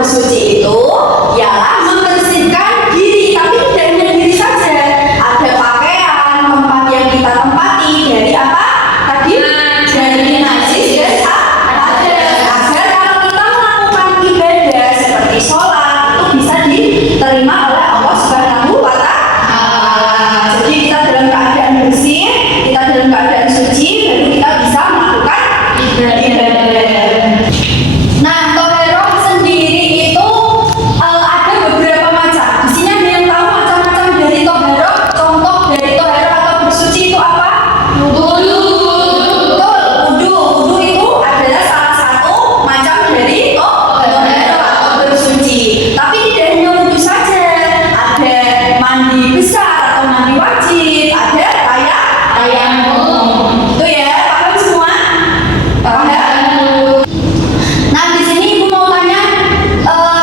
bersuci itu ialah membersihkan diri, tapi tidak hanya diri saja. Ada pakaian, tempat yang kita tempati dari apa? Tadi dari najis dan hadas. Agar kalau kita melakukan ibadah seperti sholat itu bisa diterima oleh Allah Subhanahu wa Ta'ala. Jadi kita dalam keadaan bersih, kita dalam keadaan suci, baru kita bisa melakukan ibadah. Nah, tohero sendiri itu ada beberapa macam. Di sini ada yang tahu macam-macam dari tohero. Contoh dari tohero atau bersuci itu apa? Wudu. Betul, wudu. Wudu itu adalah salah satu macam dari tohero atau bersuci. Tapi tidak hanya wudu saja. Ada mandi besar atau mandi wajib. Ada tayamum. Itu ya, paham semua? Paham ya? Nah, di sini Ibu mau tanya,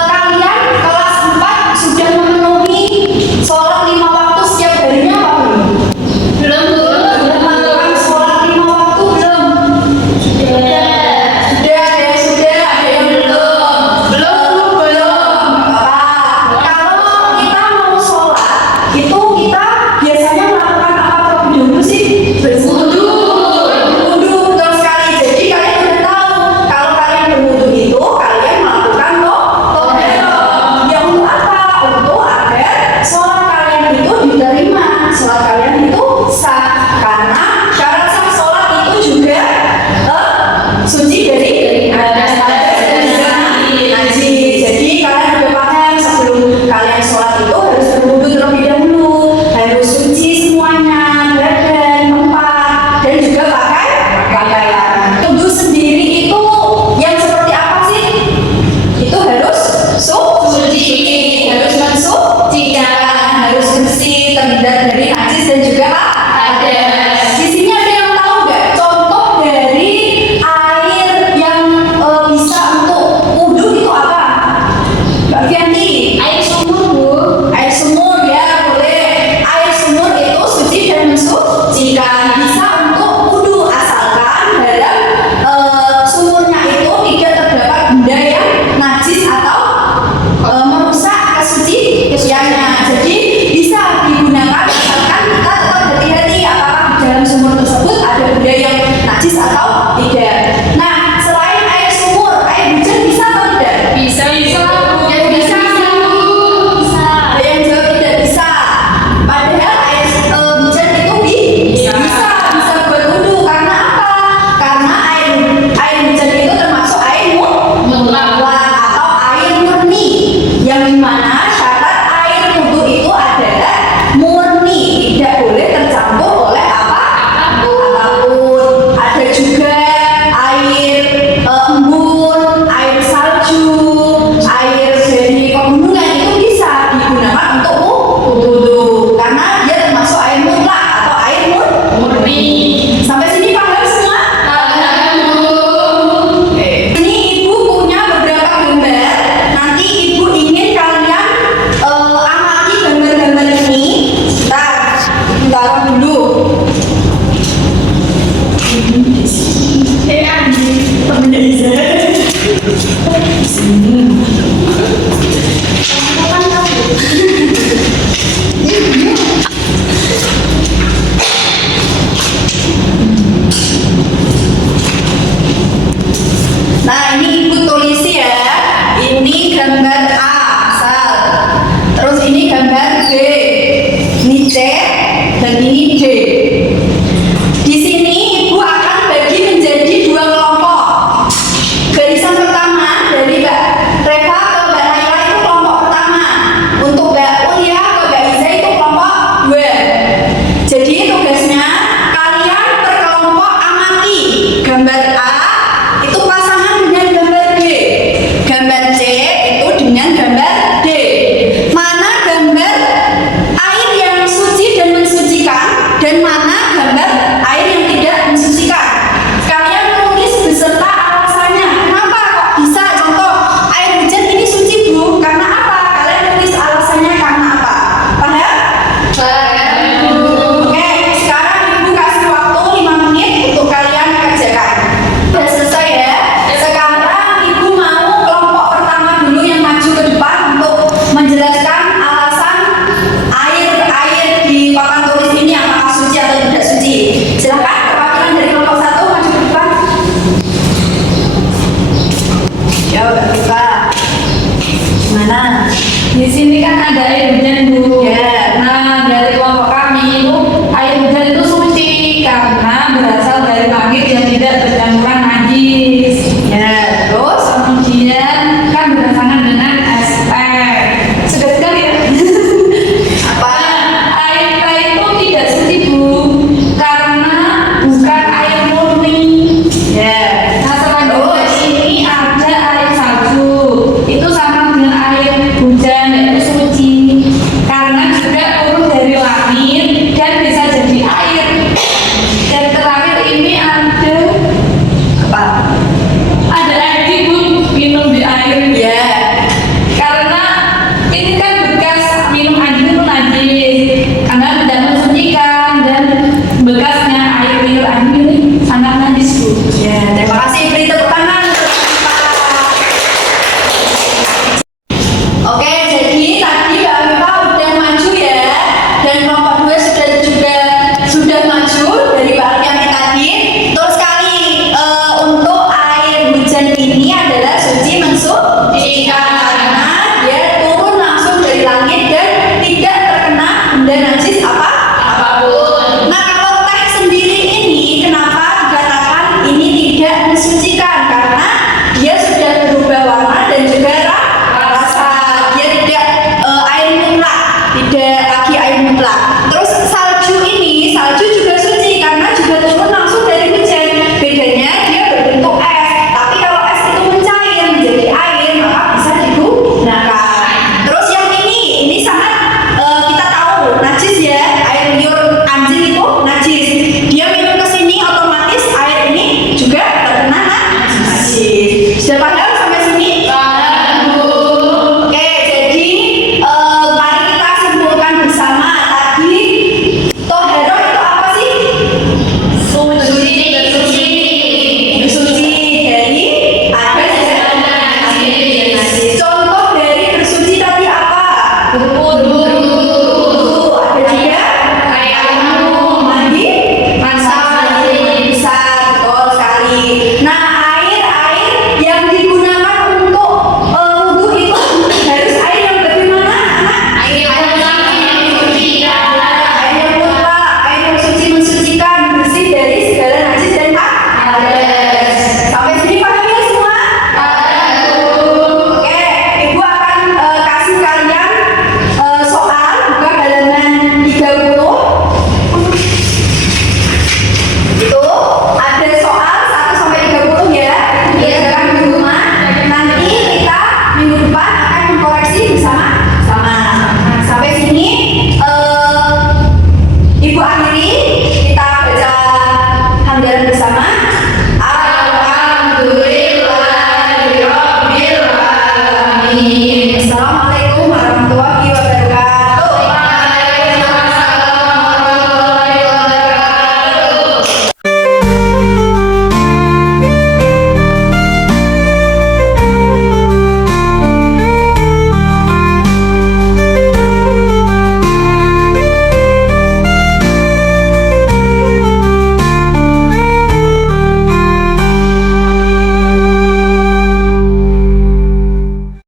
kalian kelas 4 sudah memenuhi sholat 5 waktu setiap harinya apa belum? Belum, Bu. Sudah melakukan sholat 5 waktu belum? Sudah. Ada yang belum? Belum. Apa? Kalau kita mau sholat, itu kita biasanya melakukan apa terlebih dahulu sih? Berwudu. Betul sekali. Jadi kalian udah tahu kalau kalian berwudu itu kalian melakukan tohero. Ya untuk apa? Untuk agar sholat kalian itu diterima, sholat kalian itu sah. Karena syarat sah sholat itu juga suci dari hadas dan juga najis. Jadi kalian udah paham sebelum kalian sholat itu harus berwudu terlebih dahulu, harus suci semuanya, badan, tempat, dan juga pakaian. Wudu sendiri itu yang seperti apa sih? Itu harus suci, harus mensucikan, harus bersih, terhindar dari najis dan juga hadas. Di sini ada yang tahu nggak contoh dari air yang bisa untuk wudu itu apa? Mbak Fianti? Air sumur, Bu. Air sumur ya, boleh. Air sumur itu suci dan mensucikan, bisa untuk wudu asalkan dalam sumurnya itu tidak terdapat benda yang najis atau merusak kesuciannya. Jadi bisa digunakan asalkan kita tetap hati-hati apakah di dalam sumur tersebut ada benda yang najis atau tidak. Nah, selain air sumur, air hujan bisa atau tidak? Bisa. Yang bisa. Ada yang jawab tidak bisa. Padahal air hujan itu bisa buat wudu. Karena apa? Karena air hujan itu termasuk air mutlak atau air murni, yang dimana syarat air wudu itu adalah murni, tidak boleh tercampur oleh apapun. Ada juga air embun, air salju, air dari pegunungan itu bisa digunakan untuk wudu karena dia termasuk air mutlak atau air murni. Sampai sini paham semua? Oke. Ini Ibu punya beberapa gambar. Nanti Ibu ingin kalian amati gambar-gambar ini. Bentar dulu. Nah, ini Ibu tulis ya. Ini gambar A asal. Terus ini gambar B. Ini C dan ini D. Di sini Ibu akan bagi menjadi dua kelompok. Barisan pertama dari Mbak Reva ke Mbak Naila itu kelompok pertama. Untuk Mbak Gimana? Di sini kan ada air hujan, Bu. Ya. Nah, dari kelompok kami itu air hujan itu suci karena berasal dari langit yang tidak bercampuran